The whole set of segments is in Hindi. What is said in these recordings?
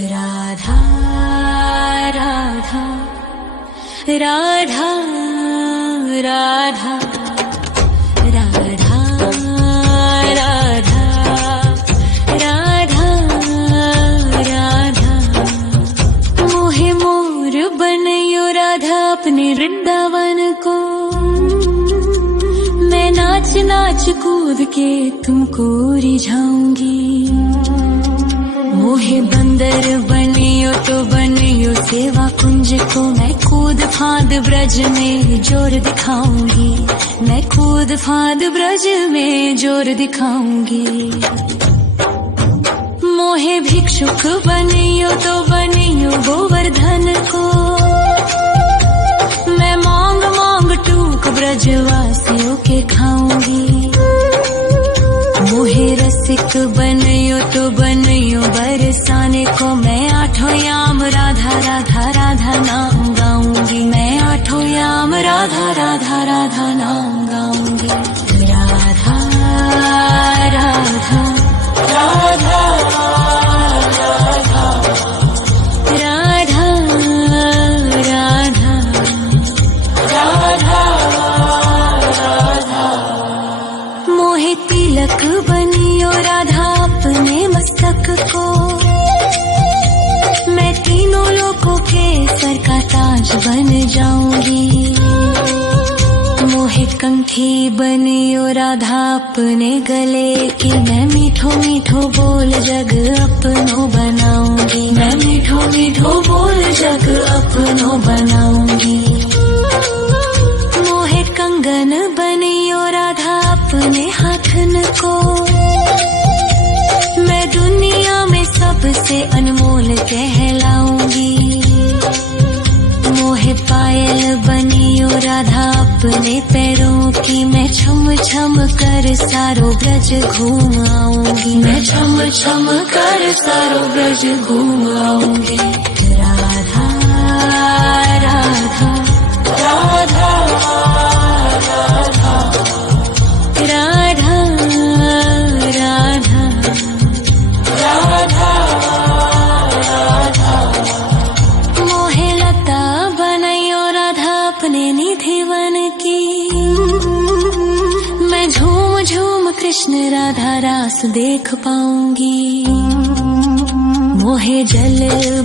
राधा राधा राधा राधा राधा राधा राधा राधा मोहे मोर बनयो राधा अपने वृंदावन को। मैं नाच नाच कूद के तुमको रिझाऊंगी। मोहे बंदर बनियो तो बनियो सेवा कुंज को। मैं कूद फांद ब्रज में जोर दिखाऊंगी। मैं कूद फांद ब्रज में जोर दिखाऊंगी। मोहे भिक्षुक बनियो तो बनियो गोवर्धन को। मैं मांग मांग टूक ब्रजवासियों के खाऊंगी। मोहे रसिक बनियो तो बनियो बरसाने को। मैं आठों याम राधा राधा राधा नाम गाऊंगी। मैं आठों याम राधा राधा राधा नाम गाऊंगी। राधा राधा राधा राधा राधा राधा राधा। मोहे तिलक बनियो राधा अपने मस्तक को। मैं तीनों लोगों के सर का ताज बन जाऊंगी। मोहे कंठी बनियो राधा अपने गले की। मैं मीठो मीठो बोल जग अपनो बनाऊंगी। मैं मीठो मीठो बोल जग अपनो बनाऊंगी। मोहे कंगन बनियो राधा अपने हाथन को। मैं दुनिया में सबसे अनमोल कहलाऊंगी। मोहे पायल बनियो राधा अपने पैरों की। मैं छम छम कर सारो ब्रज घूम आऊंगी। मैं छम छम कर सारो ब्रज घूम आऊंगी। राधा राधा राधा राधा राधा राधा राधा। मोहे लता बनयो राधा अपने निधि वन की। मैं झूम झूम कृष्ण राधा रास देख पाऊंगी। मोहे जल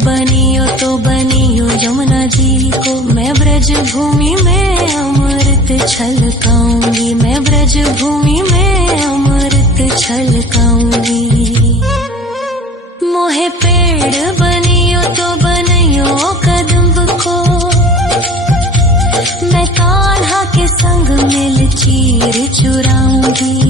बनियो तो बनियो यमुना जी को। मैं ब्रज भूमि में अमृत छलकाऊंगी। मैं ब्रज भूमि में अमृत छलकाऊंगी। मोहे पेड़ बनियो तो बनियो कदम्ब को। मैं कान्हा के संग मिल चीर चुराऊंगी।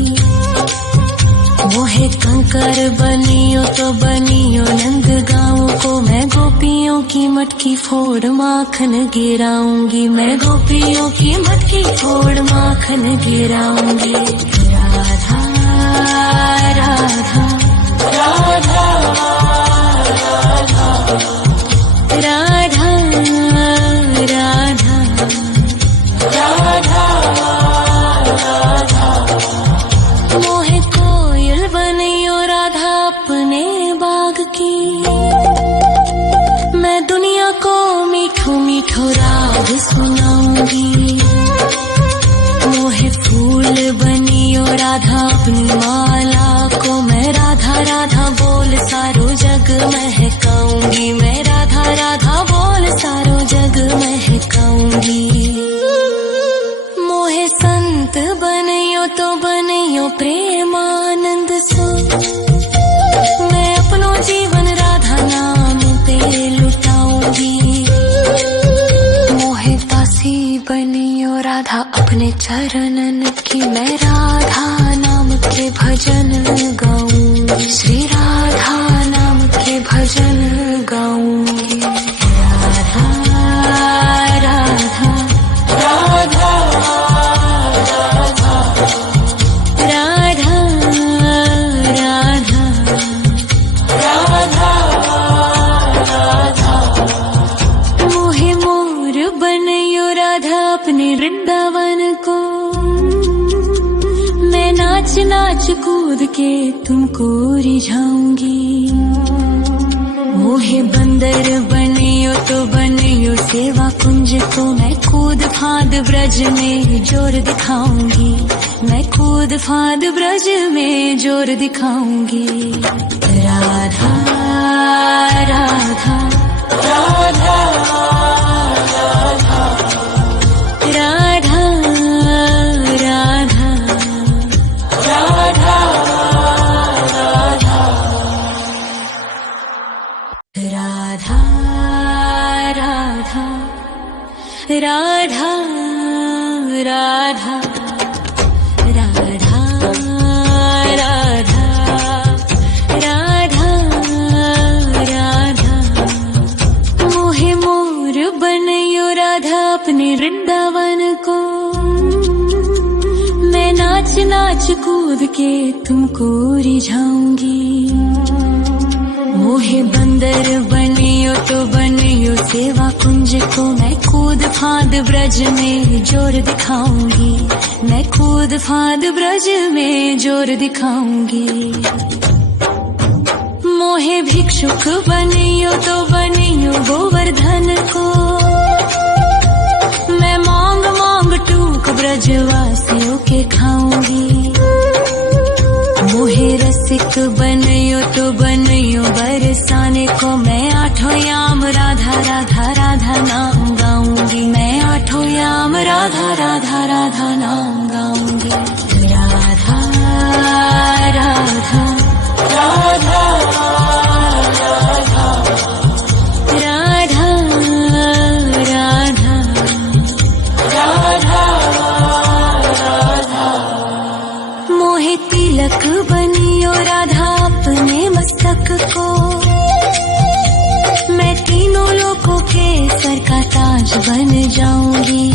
मोहे कंकर बनियो तो बनियो नंद गाँव को। मैं गोपियों की मटकी फोड़ माखन गिराऊंगी। मैं गोपियों की मटकी फोड़ माखन गिराऊंगी। राधा राधा राधा राधा राधा राधा राधा। मोहे कोयल बनियो राधा अपने बाग की। मैं दुनिया को मीठो मीठो राग सुनाऊंगी। मोहे फूल बनियो राधा अपनी माला को। मैं राधा राधा बोल सारो जग महकाऊंगी। मैं राधा राधा बोल सारो जग महकाऊंगी। मोहे संत बनियो तो बनियो प्रेमानंद सो। मैं अपनो जीवन राधा नाम पे लुटाऊंगी। मोहे दासी बनियो राधा अपने चरणन की। मैं राधा नाम के भजन गाऊंगी। श्री राधा नाम के भजन गाऊंगी। राधा राधा राधा राधा राधा राधा राधा। मोहे मोर बनयो राधा अपने वृंदावन को। मैं नाच नाच कूद के तुमको रिझाऊंगी। मोहे बंदर बनियो तो बनियो सेवा कुंज को मैं कूद फाद ब्रज में जोर दिखाऊंगी, मैं कूद फाद ब्रज में जोर दिखाऊंगी। राधा राधा राधा राधा राधा राधा राधा राधा राधा राधा राधा राधा राधा राधा मोहे मोर बनयो राधा अपने वृंदावन को, मैं नाच नाच कूद के तुमको रिझाऊंगी। मोहे बंदर बनियो तो बनियो सेवा कुंज को मैं कूद फाद ब्रज में जोर दिखाऊंगी, मैं कूद फाद ब्रज में जोर दिखाऊंगी। मोहे भिक्षुक बनियो तो बनियो गोवर्धन को, मैं मांग मांग टूक ब्रजवासियों के खाऊंगी। मोहे रसिक बनियो तो बनियो बरसाने को, मैं आठों याम राधा राधा राधा नाम गाऊंगी, मैं आठों याम राधा राधा राधा नाम गाऊंगी। राधा राधा राधा राधा राधा राधा राधा मोहे तिलक बनियो राधा अपने मस्तक को, मैं तीनों लोगों के सर का ताज बन जाऊंगी।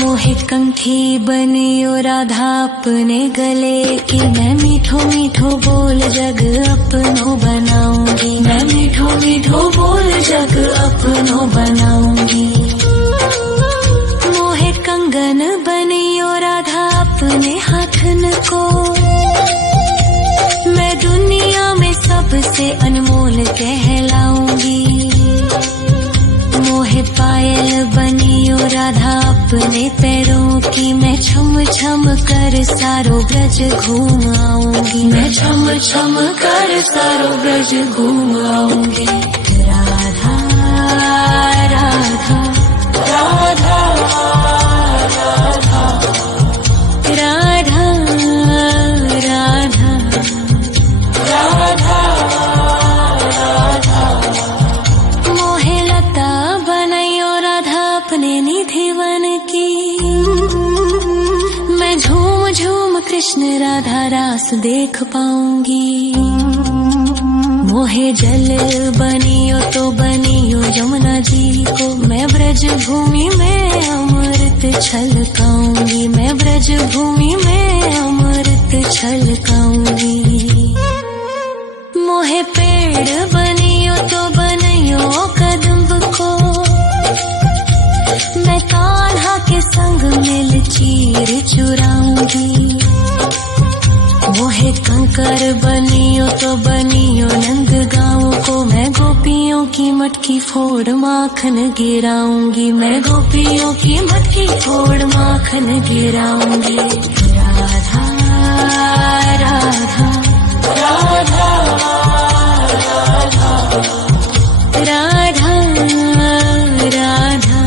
मोहे कंठी बनियो राधा अपने गले की, मैं मीठो मीठो बोल जग अपनो बनाऊंगी, मैं मीठो मीठो बोल जग अपनो बनाऊंगी। मोहे कंगन बनियो राधा अपने हाथन को, मैं दुनिया में सबसे अनमोल कहलाऊंगी। मोहे पायल बनियो राधा अपने पैरों की, मैं छम छम कर सारो ब्रज घूम आऊंगी, मैं छम छम कर सारो ब्रज घूम आऊंगी। राधा राधा राधा राधा राधा राधा राधा मोहे लता बनयो राधा अपने निधिवन की, मैं झूम झूम कृष्ण राधा रास देख पाऊंगी। मोहे जल बनियो तो बनियो यमुना जी को, मैं ब्रज भूमि में अमृत छलकाऊंगी, मैं ब्रज भूमि में अमृत छलकाऊंगी। मोहे पेड़ बनियो तो बनियो कदम्ब को, मैं कान्हा के संग मिल चीर चुराऊंगी। मोहे कंकर बनियो तो बनियो नंद गाँव को, मैं गोपियों की मटकी फोड़ माखन गिराऊंगी, मैं गोपियों की मटकी फोड़ माखन गिराऊंगी। राधा राधा राधा राधा राधा राधा राधा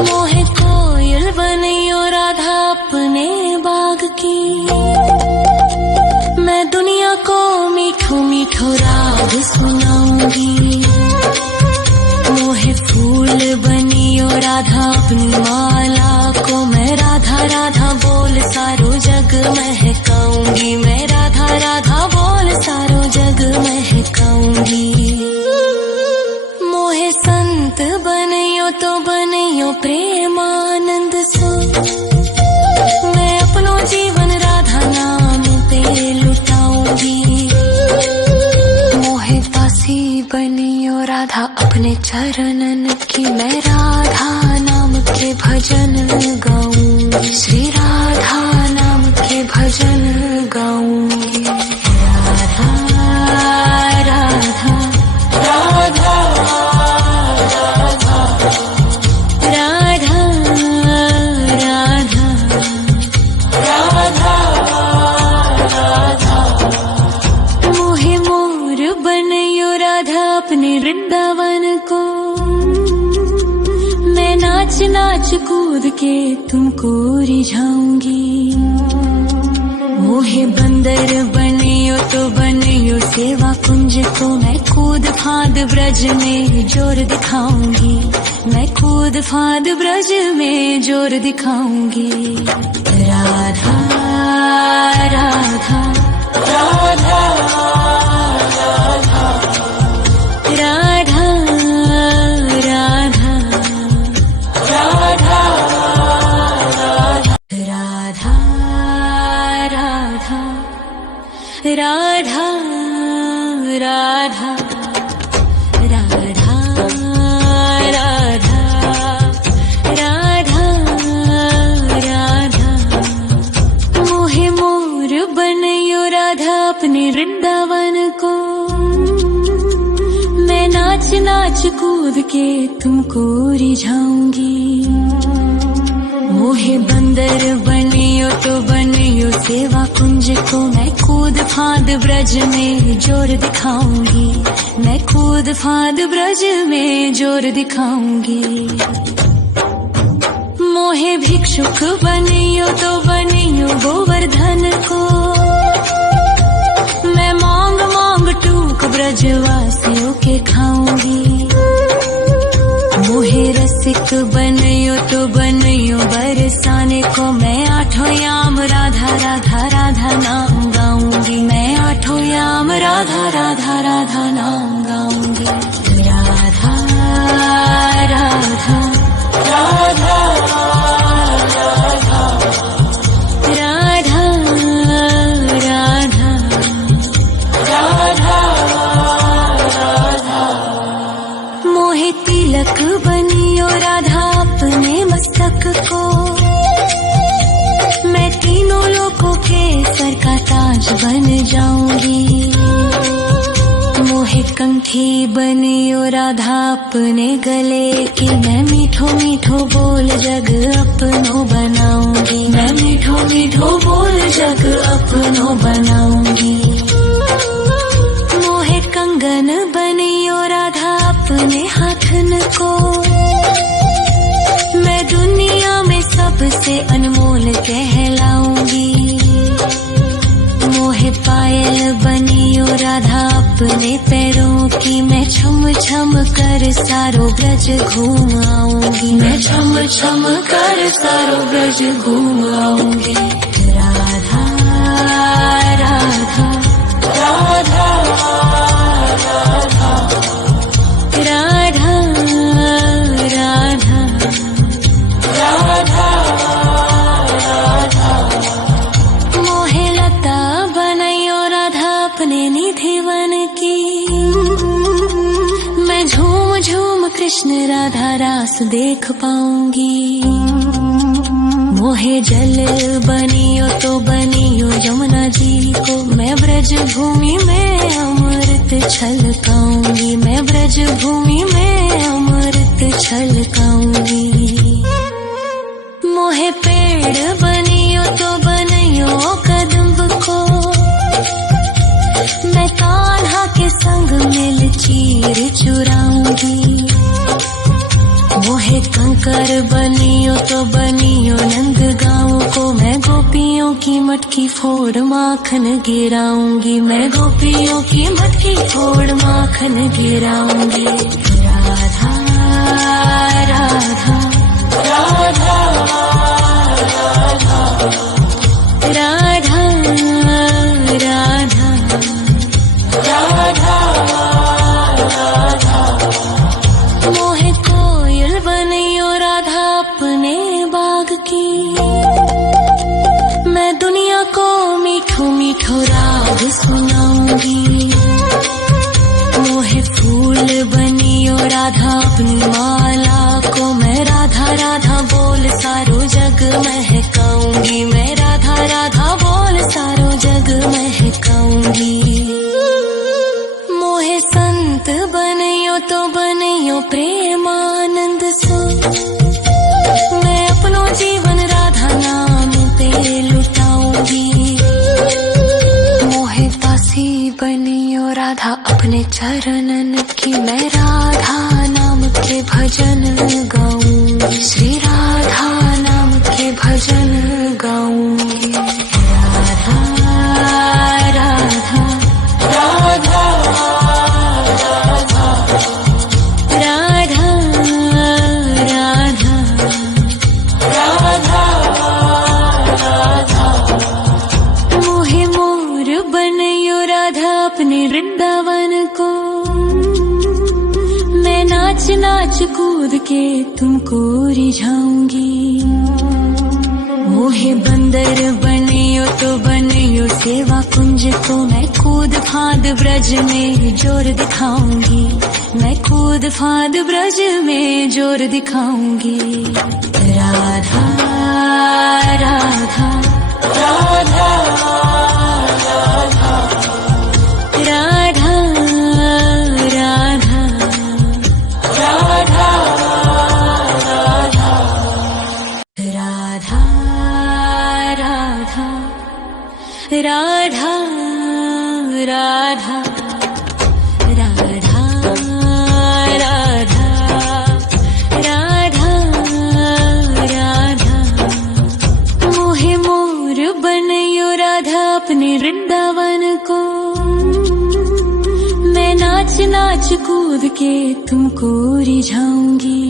मोहे कोयल बनियो राधा अपने बाग की, मैं दुनिया को मीठो मीठो राग सुनाऊंगी। मोहे फूल बनियो राधा अपनी माला को, मैं राधा राधा बोल सारो जग महकाऊंगी, मैं राधा राधा बोल सारो जग महकाऊंगी। मोहे संत बनियो तो बनियो प्रेमानंद सो, मैं अपनो जीवन राधा नाम पे लुटाऊंगी। मोहे दासी बनियो राधा अपने चरणन की, मैं राधा नाम के भजन गाऊं, श्री राधा नाम के भजन के तुमको रिझाऊंगी। मोहे बंदर बनियो तो बनियो सेवा कुंज को, मैं कूद फांद ब्रज में जोर दिखाऊंगी। मैं कूद फांद ब्रज में जोर दिखाऊंगी। राधा राधा राधा राधा राधा राधा राधा राधा राधा राधा राधा राधा राधा। मोहे मोर बनयो राधा अपने वृंदावन को, मैं नाच नाच कूद के तुमको रिझाऊंगी। मोहे बंदर बनियो तो बनियो सेवा कुंज को, मैं कूद फांद ब्रज में जोर दिखाऊंगी। मैं कूद फांद ब्रज में जोर दिखाऊंगी। मोहे भिक्षुक बनियो तो बनियो गोवर्धन को, मैं मांग मांग टूक ब्रजवासियों के खाऊंगी। मोहे रसिक बनियो तो बनियो बरसाने को, मैं आठों याम राधा राधा राधा नाम गाऊंगी। मैं आठों याम राधा राधा राधा नाम गाऊंगी। राधा राधा राधा राधा राधा राधा राधा। मोहे तिलक बनियो राधा अपने मस्तक को, मैं तीनों लोगों के सर का ताज बन जाऊंगी। मोहे कंठी बनियो राधा अपने गले की, मैं मीठो मीठो बोल जग अपनो बनाऊंगी। मैं मीठो मीठो बोल जग अपनो बनाऊंगी। मोहे कंगन बनियो राधा अपने हाथन को, मैं दुनिया में सबसे अनमोल कहलाऊंगी। मोहे पायल बनियो राधा अपने पैरों की, मैं छम छम कर सारो ब्रज घूम आऊंगी। मैं छम छम कर सारो ब्रज घूम आऊंगी। राधा राधा राधा राधा राधा राधा राधा राधा। मोहे लता बनयो राधा अपने निधिवन की, मैं झूम झूम कृष्ण राधा रास देख पाऊंगी। मोहे जल बनियो तो बनियो यमुना जी को, मैं ब्रज भूमि में अमृत छलकाऊंगी। मैं ब्रज भूमि में अमृत छलकाऊंगी। मोहे पेड़ बनियो तो बनियो कदम्ब को, मैं कान्हा के संग मिल चीर चुराऊंगी। मोहे कंकर बनियो तो बनियो नंद गाँव को, मैं गोपियों की मटकी फोड़ माखन गिराऊंगी। मैं गोपियों की मटकी फोड़ माखन गिराऊंगी। राधा राधा राधा राधा राधा राधा राधा। मोहे कोयल बनियो राधा अपने बाग की, मैं दुनिया को मीठो मीठो राग सुनाऊंगी। मोहे फूल बनियो राधा अपनी माला को, मैं राधा राधा बोल सारो जग महकाऊंगी। मैं राधा राधा बोल सारो जग महकाऊंगी। मोहे संत बनियो तो बनियो प्रेमानंद सो, मैं अपनो जीवन राधा नाम पे लुटाऊंगी। मोहे दासी बनियो राधा अपने चरणन की, मैं राधा नाम के भजन गाऊंगी। श्री राधा नाम अपने वृंदावन को। मैं नाच नाच कूद के तुमको रिझाऊंगी। मोहे बंदर बनियो तो बनियो सेवा कुंज को। मैं कूद फांद ब्रज में जोर दिखाऊंगी। मैं कूद फांद ब्रज में जोर दिखाऊंगी। राधा राधा राधा राधा राधा राधा राधा राधा राधा राधा राधा राधा राधा राधा। मोहे मोर बनयो राधा अपने वृंदावन को। मैं नाच नाच कूद के तुमको रिझाऊंगी।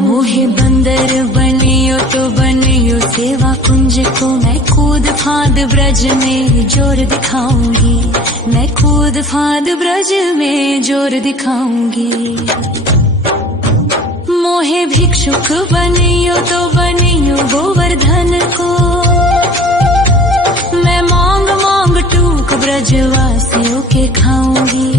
मोहे बंदर बनियो तो बनियो सेवा कुंज को। मैं कूद फांद ब्रज में जोर दिखाऊंगी। मैं कूद फांद ब्रज में जोर दिखाऊंगी। मोहे भिक्षुक बनियो तो बनियो गोवर्धन को। मैं मांग मांग टूक ब्रजवासियों के खाऊंगी।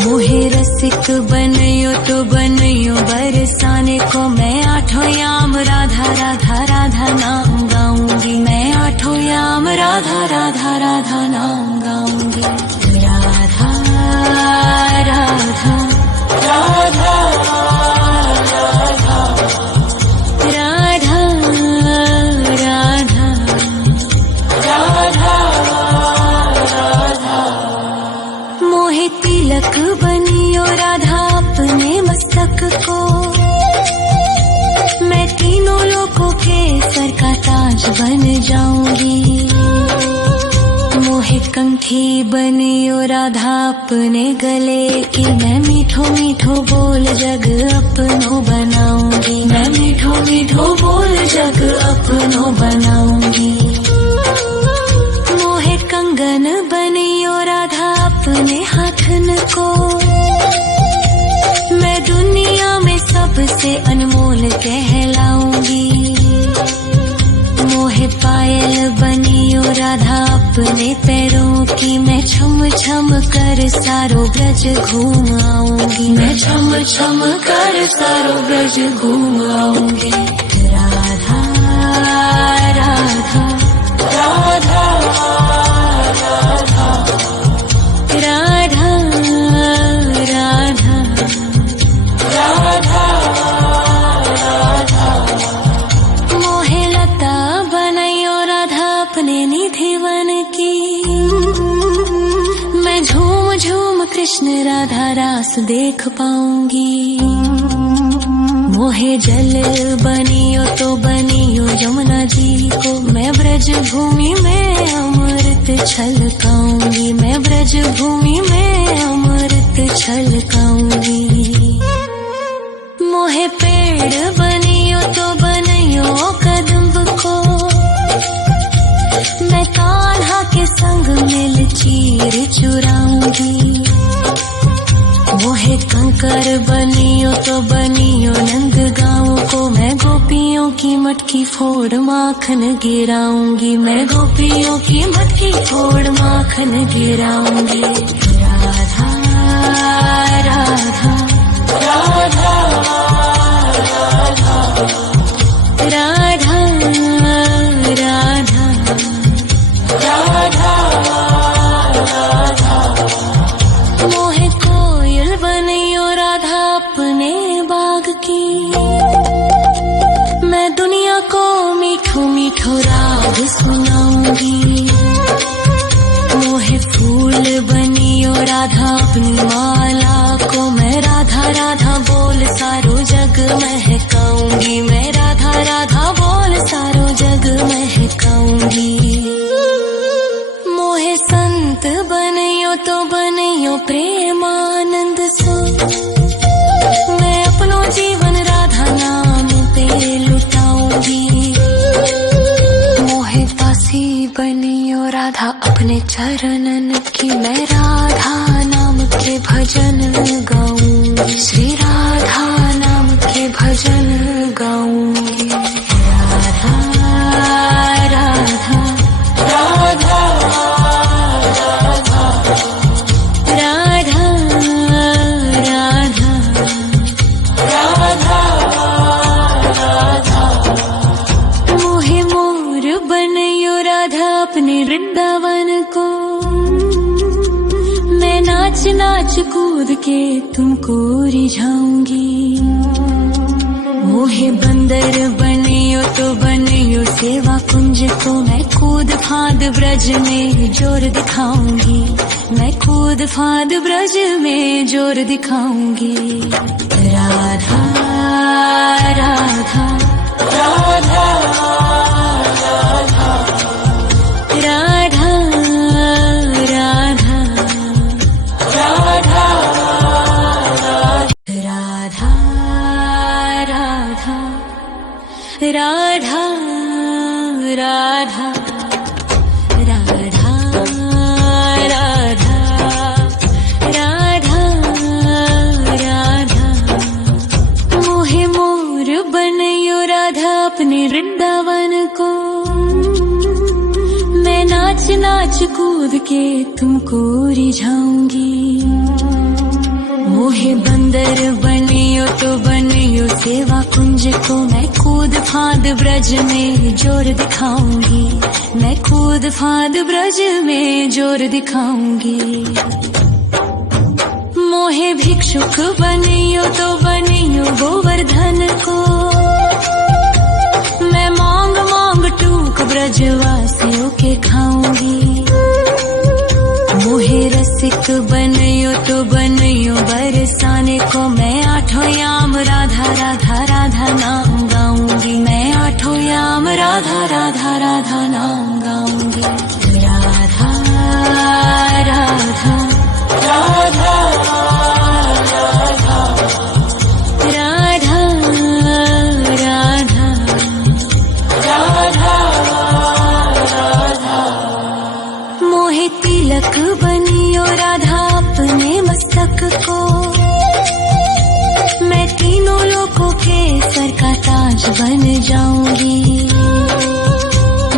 मोहे रसिक बनियो तो बनियो बरसाने को। मैं आठों याम राधा राधा राधा नाम गाऊंगी। मैं आठों याम राधा राधा राधा नाम गाऊंगी। राधा राधा राधा राधा राधा राधा राधा। मोहे तिलक बनियो राधा अपने मस्तक को। मैं तीनों लोगों के सर का ताज बन जाऊंगी। मोहे कंठी बनियो राधा अपने गले की। मैं मीठो मीठो बोल जग अपनो बनाऊंगी। मैं मीठो मीठो बोल जग अपनो बनाऊंगी। मोहे कंगन बनियो राधा अपने हाथन को। मैं दुनिया में सबसे अनमोल कहलाऊंगी। मोहे पायल बनियो राधा अपने पैरों की। मैं छम छम कर सारो ब्रज घूम आऊंगी। मैं छम छम कर सारो ब्रज घूम आऊंगी। राधा राधा राधा राधा राधा राधा राधा राधा। मोहे लता बनायो राधा अपने निधिवन की। मैं झूम झूम कृष्ण राधा रास देख पाऊंगी। मोहे जल बनियो तो बनियो यमुना जी को। मैं ब्रज भूमि में अमृत छलकाऊंगी। मैं ब्रज भूमि में अमृत छलकाऊंगी। मोहे पेड़ बनियो तो बनियो कदम्ब को। मैं कान्हा के संग मिल चीर चुराऊंगी। मोहे कंकर बनियो तो बनियो नंद गाँव को। मैं गोपियों की मटकी फोड़ माखन गिराऊंगी। मैं गोपियों की मटकी फोड़ माखन गिराऊंगी। राधा राधा राधा राधा राधा राधा राधा। मोहे कोयल बनियो राधा अपने बाग की। मैं दुनिया को मीठो मीठो राग सुनाऊंगी। मोहे फूल बनियो राधा अपनी माला को। मैं राधा राधा बोल सारो जग महकाऊंगी। मैं राधा राधा बोल सारो जग महकाऊंगी। मोहे संत बनियो तो बनियो प्रेमानंद सो। मैं अपनो जीवन राधा नाम पे लुटाऊंगी। मोहे दासी बनियो राधा अपने चरणन की, मैं राधा नाम के भजन गाऊंगी, श्री राधा नाम के भजन गाऊंगी। राधा राधा राधा राधा राधा राधा राधा मोहे मोर बनयो राधा अपने वृंदावन को, मैं नाच नाच कूद के तुमको रिझाऊंगी। मोहे बंदर बनियो तो बनियो सेवा कुंज को, मैं कूद फांद ब्रज में जोर दिखाऊंगी, मैं कूद फांद ब्रज में जोर दिखाऊंगी। राधा राधा राधा राधा राधा राधा राधा राधा राधा राधा राधा राधा राधा राधा मोहे मोर बनयो राधा अपने वृंदावन को, मैं नाच नाच कूद के तुमको रिझाऊंगी। मोहे बंदर बनियो तो बनियो सेवा कुंज को, मैं कूद फांद ब्रज में जोर दिखाऊंगी, मैं कूद फांद ब्रज में जोर दिखाऊंगी। मोहे भिक्षुक बनियो तो बनियो गोवर्धन को, मैं मांग मांग टूक ब्रजवासियों के खाऊंगी। मोहे रसिक बनियो तो बनियो बरसाने को, मैं आठों याम राधा राधा राधा नाम गाऊंगी, मैं आठों याम राधा राधा राधा नाम गाऊंगी। राधा राधा राधा राधा राधा राधा राधा मोहे तिलक बनियो राधा अपने मस्तक को, मैं तीनों लोगों के सर का ताज बन जाऊंगी।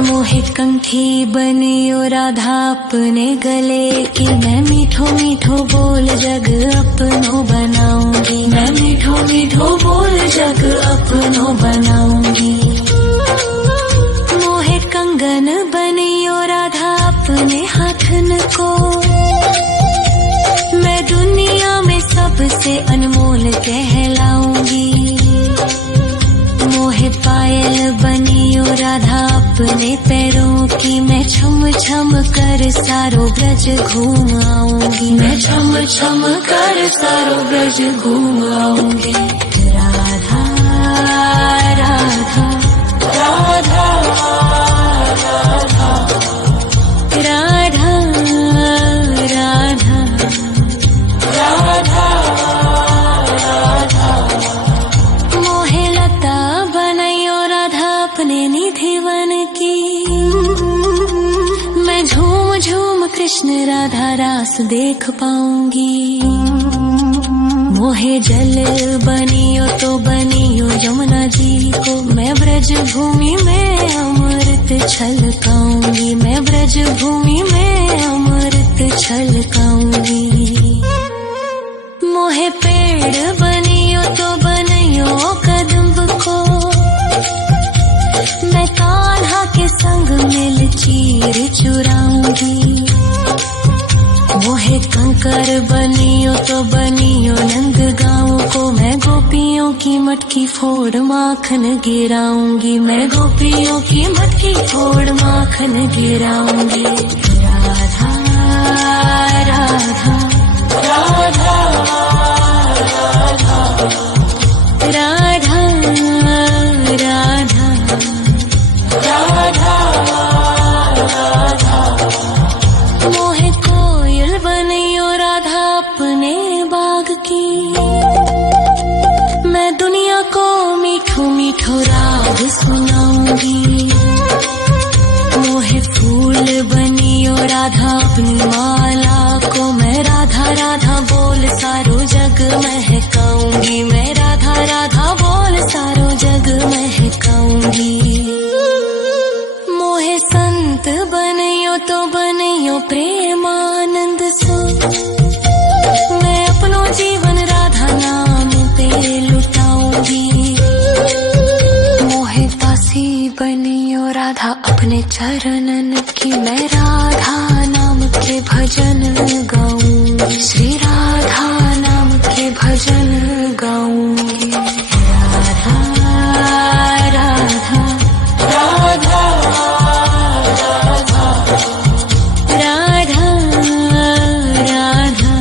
मोहे कंठी बनियो राधा अपने गले की, मैं मीठो मीठो बोल जग अपनो बनाऊंगी, मैं मीठो मीठो बोल जग अपनो बनाऊंगी। मोहे कंगन बनियो राधा अपने हाथन को, मैं दुनिया में सबसे अनमोल कहलाऊंगी। मोहे पायल बनियो राधा अपने पैरों की, मैं छम छम कर सारो ब्रज घूम आऊंगी, मैं छम छम कर सारो ब्रज घूम आऊंगी। राधा राधा राधा राधा राधा राधा राधा मोहे लता बनयो राधा अपने निधिवन की, मैं झूम झूम कृष्ण राधा रास देख पाऊंगी। मोहे जल बनियो तो बनियो यमुना जी को, मैं ब्रज भूमि में अमृत छलकाऊंगी, मैं ब्रज भूमि में अमृत छलकाऊंगी। मोहे पेड़ बनियो तो बनियो कदम्ब को, मैं कान्हा के संग मिल चीर चुराऊंगी। मोहे कंकर बनियो तो बनियो नंद गाँव को, मैं गोपियों की मटकी फोड़ माखन गिराऊंगी, मैं गोपियों की मटकी फोड़ माखन गिराऊंगी। राधा राधा राधा राधा राधा राधा राधा मोहे कोयल बनियो राधा अपने बाग की, मैं दुनिया को मीठो मीठो राग सुनाऊंगी। मोहे फूल बनी ओ राधा अपनी माला को मैं राधा राधा बोल सारो जग महकाऊंगी, मैं राधा राधा बोल सारो जग महकाऊंगी। मोहे संत बनियो तो बनियो प्रेमानंद सो, मैं अपनो जीवन राधा नाम पे लुटाऊंगी। मोहे दासी बनियो राधा अपने चरणन की, मैं राधा नाम के भजन गाऊं, श्री राधा नाम के भजन गाऊंगी। राधा राधा राधा राधा राधा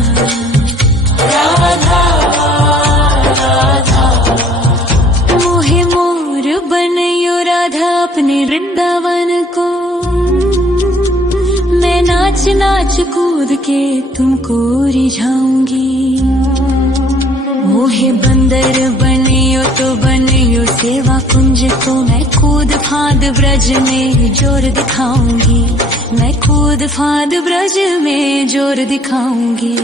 राधा। मोहे मोर बनियो राधा अपने वृंदावन को, मैं नाच नाच कूद के तुमको रिझाऊंगी। मोहे बंदर बनियो तो बनियो सेवा कुंज को, मैं कूद फांद ब्रज में जोर दिखाऊंगी, मैं कूद फांद ब्रज में जोर दिखाऊंगी।